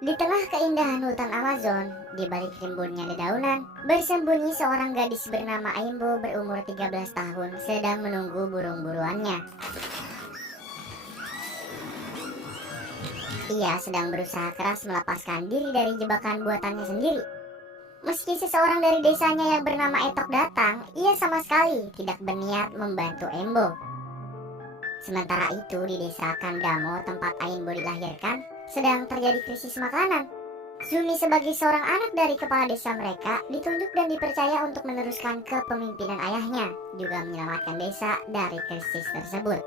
Di tengah keindahan hutan Amazon, di balik rimbunnya dedaunan, bersembunyi seorang gadis bernama Aimbo berumur 13 tahun sedang menunggu burung-buruannya. Ia sedang berusaha keras melepaskan diri dari jebakan buatannya sendiri. Meski seseorang dari desanya yang bernama Etok datang, ia sama sekali tidak berniat membantu Aimbo. Sementara itu di desa Kandamo tempat Aimbo dilahirkan, sedang terjadi krisis makanan. Zumi sebagai seorang anak dari kepala desa mereka ditunjuk dan dipercaya untuk meneruskan kepemimpinan ayahnya, juga menyelamatkan desa dari krisis tersebut.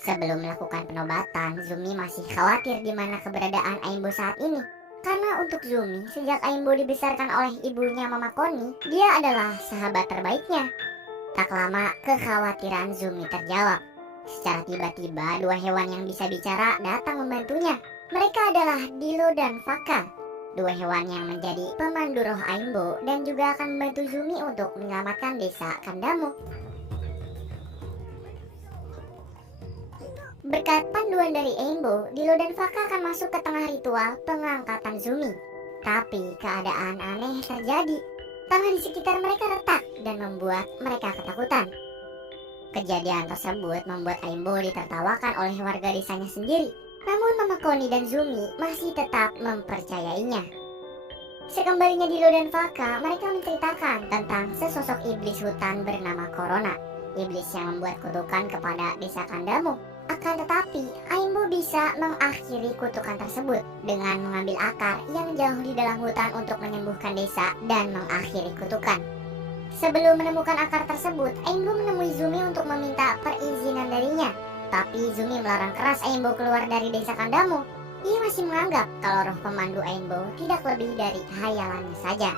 Sebelum melakukan penobatan, Zumi masih khawatir di mana keberadaan Aimbo saat ini. Karena untuk Zumi, sejak Aimbo dibesarkan oleh ibunya Mama Koni, dia adalah sahabat terbaiknya. Tak lama, kekhawatiran Zumi terjawab. Secara tiba-tiba, dua hewan yang bisa bicara datang membantunya. Mereka adalah Dilo dan Faka, dua hewan yang menjadi pemandu roh Aimbo dan juga akan membantu Zumi untuk menyelamatkan desa Kandamo. Berkat panduan dari Aimbo, Dilo dan Faka akan masuk ke tengah ritual pengangkatan Zumi. Tapi keadaan aneh terjadi. Tanah di sekitar mereka retak dan membuat mereka ketakutan. Kejadian tersebut membuat Aimbo ditertawakan oleh warga desanya sendiri. Namun Mama Koni dan Zumi masih tetap mempercayainya. Sekembalinya Dilo dan Faka, mereka menceritakan tentang sesosok iblis hutan bernama Corona. Iblis yang membuat kutukan kepada desa Kandamo. Akan tetapi, Aimbo bisa mengakhiri kutukan tersebut dengan mengambil akar yang jauh di dalam hutan untuk menyembuhkan desa dan mengakhiri kutukan. Sebelum menemukan akar tersebut, Aimbo menemui Zumi untuk meminta perizinan darinya. Tapi Zumi melarang keras Aimbo keluar dari desa Kandamo. Ia masih menganggap kalau roh pemandu Aimbo tidak lebih dari hayalannya saja.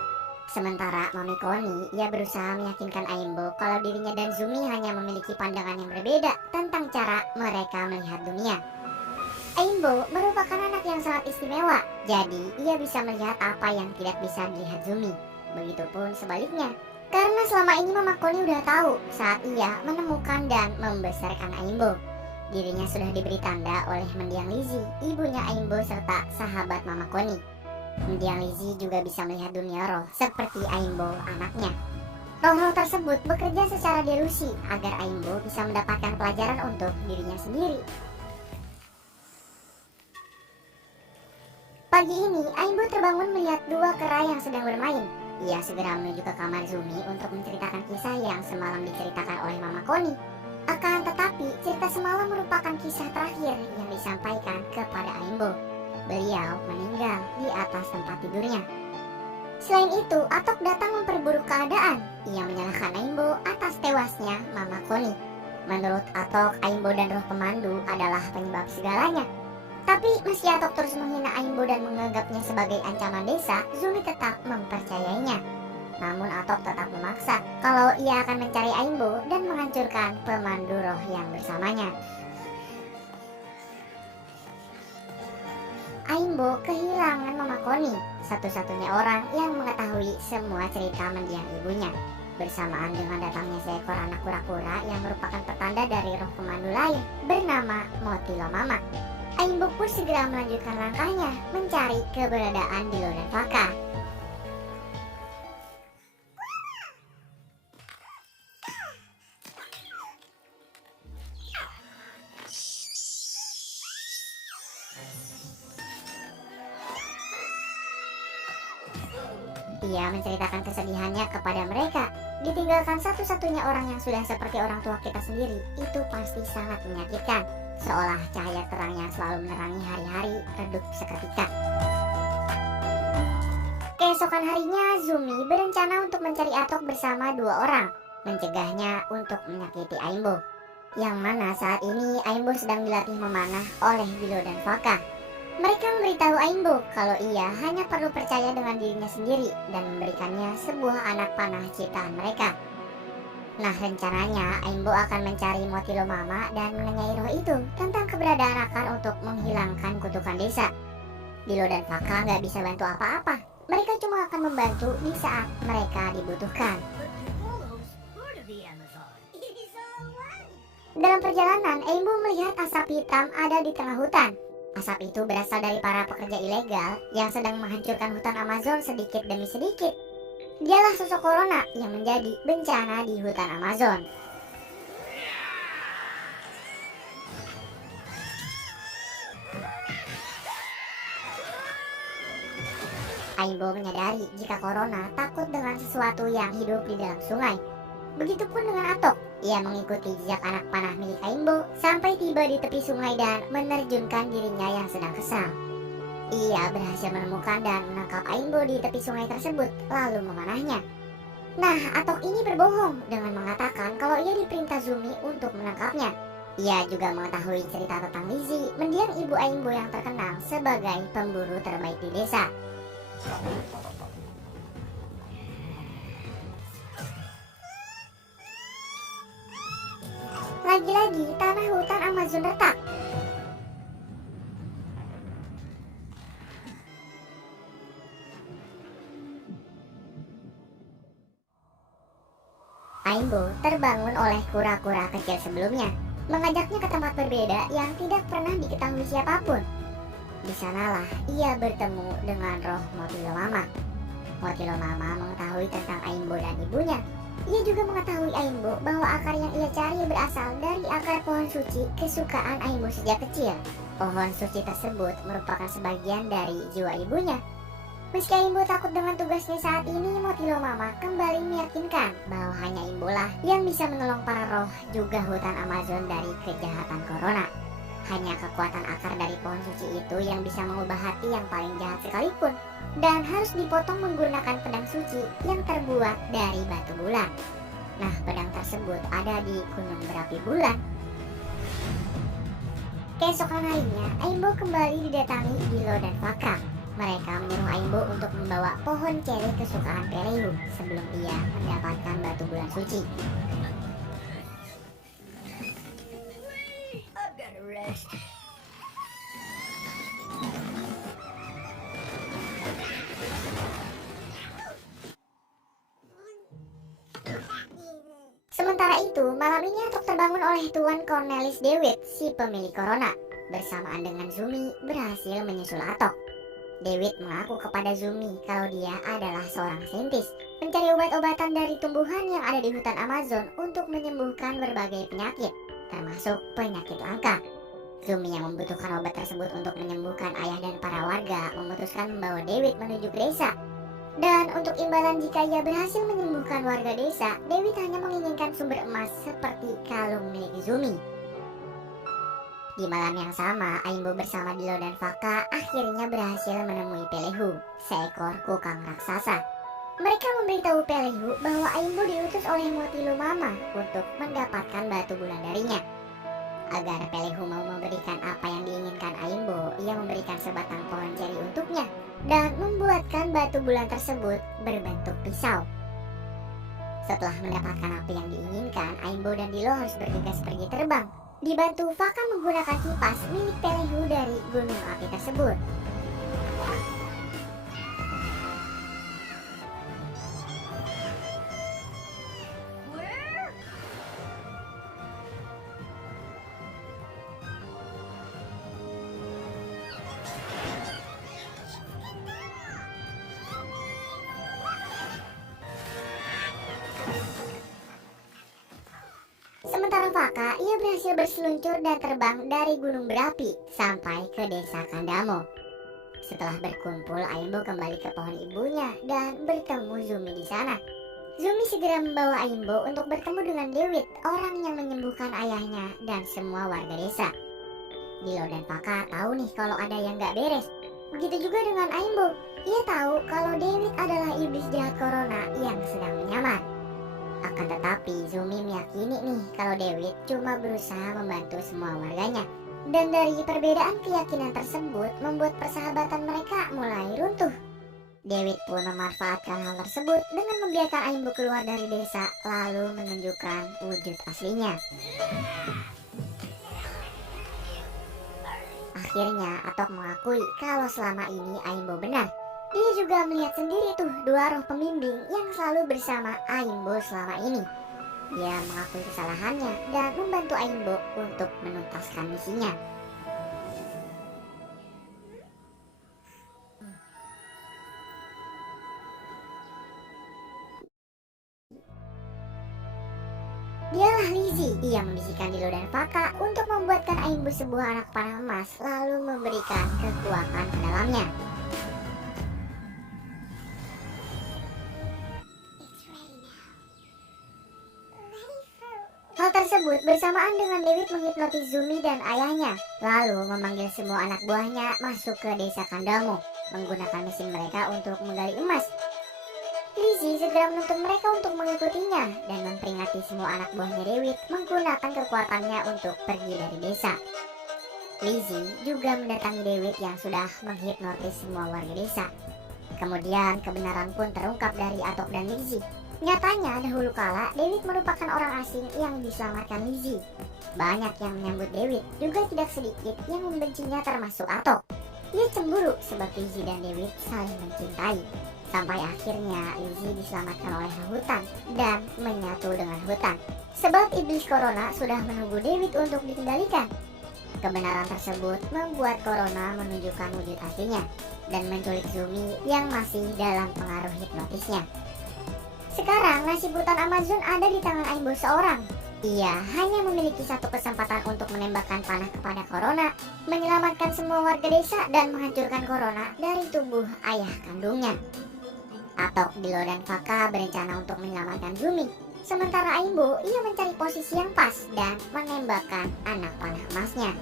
Sementara Mami Koni, ia berusaha meyakinkan Aimbo kalau dirinya dan Zumi hanya memiliki pandangan yang berbeda tentang cara mereka melihat dunia. Aimbo merupakan anak yang sangat istimewa, jadi ia bisa melihat apa yang tidak bisa dilihat Zumi. Begitupun sebaliknya. Karena selama ini Mama Koni udah tahu saat ia menemukan dan membesarkan Aimbo. Dirinya sudah diberi tanda oleh Mendiang Lizzie, ibunya Aimbo serta sahabat Mama Koni. Mendiang Lizzie juga bisa melihat dunia roh seperti Aimbo anaknya. Roh-roh tersebut bekerja secara delusi agar Aimbo bisa mendapatkan pelajaran untuk dirinya sendiri. Pagi ini Aimbo terbangun melihat dua kera yang sedang bermain. Ia segera menuju ke kamar Zumi untuk menceritakan kisah yang semalam diceritakan oleh Mama Koni. Akan tetapi, cerita semalam merupakan kisah terakhir yang disampaikan kepada Aimbo. Beliau meninggal di atas tempat tidurnya. Selain itu, Atok datang memperburuk keadaan. Ia menyalahkan Aimbo atas tewasnya Mama Koni. Menurut Atok, Aimbo dan roh pemandu adalah penyebab segalanya. Tapi meski Atok terus menghina Aimbo dan menganggapnya sebagai ancaman desa, Zumi tetap mempercayainya. Namun Atok tetap memaksa kalau ia akan mencari Aimbo dan menghancurkan pemandu roh yang bersamanya. Aimbo kehilangan Mama Koni, satu-satunya orang yang mengetahui semua cerita mendiang ibunya. Bersamaan dengan datangnya seekor anak kura-kura yang merupakan pertanda dari roh pemandu lain bernama Motilo Mama. Aimbo pun segera melanjutkan langkahnya mencari keberadaan Dilo dan Faka. Ia menceritakan kesedihannya kepada mereka. Ditinggalkan satu-satunya orang yang sudah seperti orang tua kita sendiri, itu pasti sangat menyakitkan. Seolah cahaya terang yang selalu menerangi hari-hari redup seketika. Keesokan harinya, Zumi berencana untuk mencari Atok bersama dua orang, mencegahnya untuk menyakiti Aimbo. Yang mana saat ini Aimbo sedang dilatih memanah oleh Dilo dan Faka. Mereka memberitahu Aimbo kalau ia hanya perlu percaya dengan dirinya sendiri dan memberikannya sebuah anak panah ciptaan mereka. Nah, rencananya Aimbo akan mencari Motilo Mama dan menanyai roh itu tentang keberadaan akar untuk menghilangkan kutukan desa. Dilo dan Faka nggak bisa bantu apa-apa. Mereka cuma akan membantu di saat mereka dibutuhkan. Dalam perjalanan, Aimbo melihat asap hitam ada di tengah hutan. Asap itu berasal dari para pekerja ilegal yang sedang menghancurkan hutan Amazon sedikit demi sedikit. Dialah sosok corona yang menjadi bencana di hutan Amazon. Aimbo menyadari jika corona takut dengan sesuatu yang hidup di dalam sungai. Begitupun dengan Atok. Ia mengikuti jejak anak panah milik Aimbo sampai tiba di tepi sungai dan menerjunkan dirinya yang sedang kesal. Ia berhasil menemukan dan menangkap Aimbo di tepi sungai tersebut, lalu memanahnya. Nah, Atok ini berbohong dengan mengatakan kalau ia diperintah Zumi untuk menangkapnya. Ia juga mengetahui cerita tentang Lizzie, mendiang ibu Aimbo yang terkenal sebagai pemburu terbaik di desa. Lagi-lagi tanah hutan Amazon retak. Aimbo terbangun oleh kura-kura kecil sebelumnya, mengajaknya ke tempat berbeda yang tidak pernah diketahui siapapun. Di sanalah ia bertemu dengan roh Motilo Mama. Motilo Mama mengetahui tentang Aimbo dan ibunya. Ia juga mengetahui Aimbo bahwa akar yang ia cari berasal dari akar pohon suci kesukaan Aimbo sejak kecil. Pohon suci tersebut merupakan sebagian dari jiwa ibunya. Meski Aimbo takut dengan tugasnya saat ini, Motilo Mama kembali meyakinkan bahwa hanya Aimbo lah yang bisa menolong para roh juga hutan Amazon dari kejahatan corona. Hanya kekuatan akar dari pohon suci itu yang bisa mengubah hati yang paling jahat sekalipun. Dan harus dipotong menggunakan pedang suci yang terbuat dari batu bulan. Nah, pedang tersebut ada di gunung berapi bulan. Keesokan harinya, Aimbo kembali didatangi Dilo dan Faka. Mereka menyuruh Aimbo untuk membawa pohon ceri kesukaan Pelehu sebelum ia mendapatkan batu bulan suci. Sementara itu, malam ini Atok terbangun oleh Tuan Cornelis Dewitt, si pemilik corona. Bersamaan dengan Zumi berhasil menyusul Atok. Dewitt mengaku kepada Zumi kalau dia adalah seorang saintis, mencari obat-obatan dari tumbuhan yang ada di hutan Amazon untuk menyembuhkan berbagai penyakit, termasuk penyakit langka. Zumi yang membutuhkan obat tersebut untuk menyembuhkan ayah dan para warga memutuskan membawa Dewitt menuju ke desa. Dan untuk imbalan jika ia berhasil menyembuhkan warga desa, Dewitt hanya menginginkan sumber emas seperti kalung milik Zumi. Di malam yang sama, Aimbo bersama Dilo dan Faka akhirnya berhasil menemui Pelehu, seekor kukang raksasa. Mereka memberitahu Pelehu bahwa Aimbo diutus oleh Motilo Mama untuk mendapatkan batu bulan darinya. Agar Pelehu mau memberikan apa yang diinginkan Aimbo, ia memberikan sebatang pohon ceri untuknya dan membuatkan batu bulan tersebut berbentuk pisau. Setelah mendapatkan apa yang diinginkan, Aimbo dan Dilo harus bergegas pergi terbang, dibantu Faka menggunakan kipas milik Pelehu dari gunung api tersebut. Sementara Faka, ia berhasil berseluncur dan terbang dari gunung berapi sampai ke desa Kandamo. Setelah berkumpul, Aimbo kembali ke pohon ibunya dan bertemu Zumi di sana. Zumi segera membawa Aimbo untuk bertemu dengan Dewitt, orang yang menyembuhkan ayahnya dan semua warga desa. Dilo dan Faka tahu nih kalau ada yang gak beres. Begitu juga dengan Aimbo, ia tahu kalau Dewitt adalah iblis jahat corona yang sedang menyamar. Akan tetapi Zumi meyakini nih kalau Dewitt cuma berusaha membantu semua warganya. Dan dari perbedaan keyakinan tersebut membuat persahabatan mereka mulai runtuh. Dewitt pun memanfaatkan hal tersebut dengan membiarkan Aimbo keluar dari desa lalu menunjukkan wujud aslinya. Akhirnya Atok mengakui kalau selama ini Aimbo benar. Dia juga melihat sendiri tuh dua roh pembimbing yang selalu bersama Aimbo selama ini. Dia mengakui kesalahannya dan membantu Aimbo untuk menuntaskan misinya. Dialah Lizzie yang membisikkan Dilo dan Faka untuk membuatkan Aimbo sebuah anak panah emas lalu memberikan kekuatan ke dalamnya. Hal tersebut bersamaan dengan Dewi menghipnotis Zumi dan ayahnya, lalu memanggil semua anak buahnya masuk ke desa Kandamo menggunakan mesin mereka untuk menggali emas. Lizzie segera menuntun mereka untuk mengikutinya dan memperingati semua anak buahnya Dewi menggunakan kekuatannya untuk pergi dari desa. Lizzie juga mendatangi Dewi yang sudah menghipnotis semua warga desa. Kemudian kebenaran pun terungkap dari Atok dan Lizzie. Nyatanya dahulu kala Dewi merupakan orang asing yang diselamatkan Lizzie. Banyak yang menyambut Dewi, juga tidak sedikit yang membencinya termasuk Atok. Ia cemburu sebab Lizzie dan Dewi saling mencintai. Sampai akhirnya Lizzie diselamatkan oleh hutan dan menyatu dengan hutan. Sebab iblis Corona sudah menunggu Dewi untuk dikendalikan. Kebenaran tersebut membuat Corona menunjukkan wujud aslinya dan menculik Zumi yang masih dalam pengaruh hipnotisnya. Sekarang nasib hutan Amazon ada di tangan Aimbo seorang. Ia hanya memiliki satu kesempatan untuk menembakkan panah kepada Corona, menyelamatkan semua warga desa dan menghancurkan Corona dari tubuh ayah kandungnya. Atok, Dilo dan Faka berencana untuk menyelamatkan Zumi. Sementara Aimbo, ia mencari posisi yang pas dan menembakkan anak panah emasnya.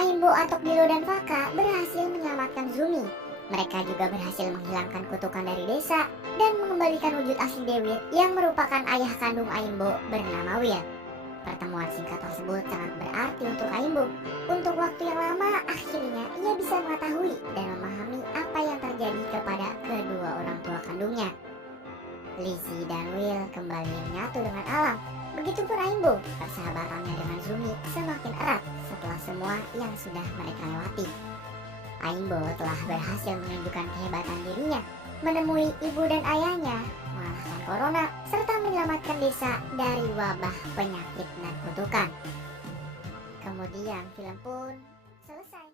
Aimbo, Atok, Dilo dan Faka berhasil menyelamatkan Zumi. Mereka juga berhasil menghilangkan kutukan dari desa dan mengembalikan wujud asli Dewi yang merupakan ayah kandung Aimbo bernama Will. Pertemuan singkat tersebut sangat berarti untuk Aimbo. Untuk waktu yang lama, akhirnya ia bisa mengetahui dan memahami apa yang terjadi kepada kedua orang tua kandungnya. Lizzie dan Will kembali menyatu dengan alam. Begitupun Aimbo, persahabatannya dengan Zumi semakin erat setelah semua yang sudah mereka lewati. Aimbo telah berhasil menunjukkan kehebatan dirinya, menemui ibu dan ayahnya, mengalahkan Corona, serta menyelamatkan desa dari wabah penyakit dan kutukan. Kemudian film pun selesai.